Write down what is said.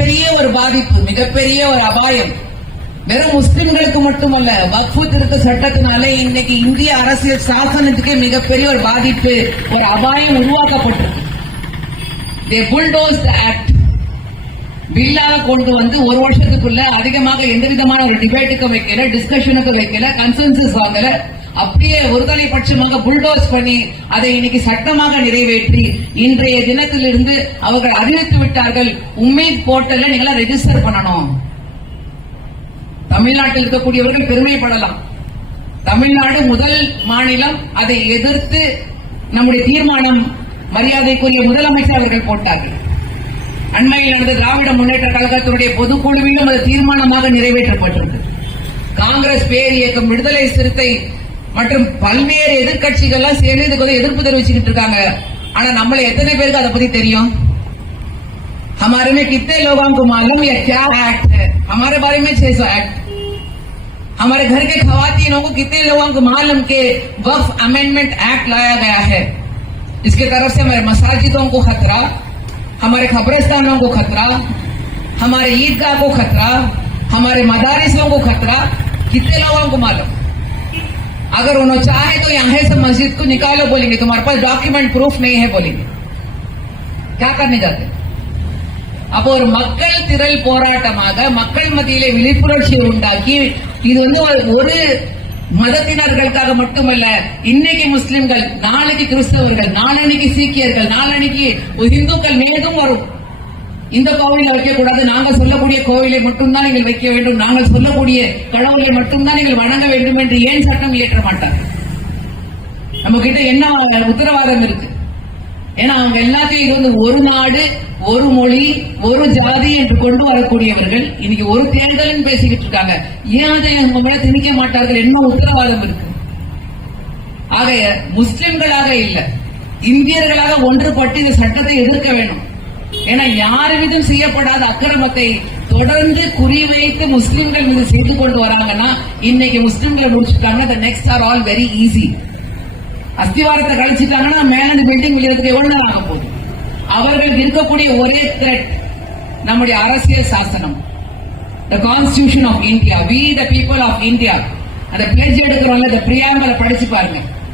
மிகப்பெரிய ஒரு பாதிப்பு, மிகப்பெரிய ஒரு அபாயம். வெறும் முஸ்லிம்களுக்கு மட்டுமல்ல, வக்ஃபு திருத்த சட்டத்தினாலே இன்னைக்கு இந்திய அரசியல் சாசனத்துக்கே மிகப்பெரிய ஒரு பாதிப்பு, ஒரு அபாயம் உருவாக்கப்பட்டிருக்கு. They bulldozed the act. பில்லாக கொண்டு வந்து ஒரு வருஷத்துக்குள்ள அதிகமாக எந்த விதமான ஒரு டிபேட்டுக்கு வைக்கல, டிஸ்கஷனுக்கு வைக்கல, கன்சென்சஸ் வாங்கல, அப்படியே ஒருதலை பட்சமாக புல்டோஸ் பண்ணி அதை இன்னைக்கு சட்டமாக நிறைவேற்றி இன்றைய தினத்திலிருந்து அவர்கள் அறிவித்து விட்டார்கள், உம்மீத் போர்ட்டல்ல நீங்க ரெஜிஸ்டர் பண்ணணும். தமிழ்நாட்டில் இருக்கக்கூடியவர்கள் பெருமைப்படலாம். தமிழ்நாடு முதல் மாநிலம் அதை எதிர்த்து நம்முடைய தீர்மானம் மரியாதைக்குரிய முதலமைச்சர் அவர்கள் போட்டார்கள். அண்மையில் நடந்த திராவிட முன்னேற்ற கழகத்தினுடைய பொதுக்குழுவிலும் அது தீர்மானமாக நிறைவேற்றப்பட்டது. காங்கிரஸ் பேர் இயக்கம், விடுதலை சிறுத்தை மற்றும் பல்வேறு எதிர்கட்சிகள் சேர்ந்து இதுக்கு எதிர்ப்பு தெரிவிச்சுக்கிட்டு இருக்காங்க. ஆனா நம்மள எத்தனை பேருக்கு அதை பத்தி தெரியும்? हमारे में कितने लोगों को मालूम ये क्या एक्ट है? हमारे बारे में 600 एक्ट. हमारे घर के खवातीनों को कितने लोगों को मालूम के वक्फ अमेंडमेंट एक्ट लाया गया है? इसके तरफ से हमारे मसाजिदों को खतरा, हमारे खबरस्तानों को खतरा, हमारे ईदगाह को खतरा, हमारे मदारिसों को खतरा, कितने लोगों को मालूम? अगर उन्होंने चाहे तो यहां से मस्जिद को निकालो बोलेंगे, तुम्हारे पास डॉक्यूमेंट प्रूफ नहीं है बोलेंगे. क्या करने जाते? அப்போ ஒரு மக்கள் திரள் போராட்டமாக மக்கள் மத்தியிலே விழிப்புணர்ச்சியை உண்டாக்கி, இது வந்து ஒரு மதத்தினர்களுக்காக மட்டுமல்ல, இன்னைக்கு முஸ்லிம்கள், நாளைக்கு கிறிஸ்தவர்கள், நாளன்னைக்கு சீக்கியர்கள், நாளன்னைக்கு இந்துக்கள் மீதும் வரும். இந்த கோவிலை வைக்க கூடாது, நாங்கள் சொல்லக்கூடிய கோவிலை மட்டும்தான் நீங்கள் வைக்க வேண்டும், நாங்கள் சொல்லக்கூடிய கடவுளை மட்டும்தான் நீங்கள் வணங்க வேண்டும் என்று ஏன் சட்டம் இயற்ற மாட்டாங்க? நம்ம கிட்ட என்ன உத்தரவாதம் இருக்கு? ஏன்னா அவங்க எல்லாத்தையும் இது வந்து ஒரு நாடு, ஒரு மொழி, ஒரு ஜாதி என்று கொண்டு வரக்கூடியவர்கள் இன்னைக்கு ஒரு தேர்தல் பேசிக்கிட்டு இருக்காங்க. ஏன் அதை அவங்க மேல திணிக்க மாட்டார்கள்? என்ன உத்தரவாதம் இருக்கு? ஆக முஸ்லிம்களாக இல்ல, இந்தியர்களாக ஒன்றுபட்டு இந்த சட்டத்தை எதிர்க்க வேண்டும். ஏன்னா யாரு மீதும் செய்யப்படாத அக்கிரமத்தை தொடர்ந்து குறிவைத்து முஸ்லிம்கள் மீது செய்து கொண்டு வராங்கன்னா, இன்னைக்கு முஸ்லிம்களை முடிச்சுட்டாங்க. the next are all very easy. அஸ்திவாரத்தை கழிச்சிட்டாங்கன்னா மேல இந்த பில்டிங் விழுறதுக்கு எவ்வளவு நேரம் ஆக போகுது? அவர்கள் இருக்கக்கூடிய ஒரே த்ரெட் நம்முடைய அரசியல் சாசனம், the constitution of India, we the people of India. அந்த பிளட்ஜ் எடுக்கிறோம்ல, the preamble படிச்சு பாருங்க.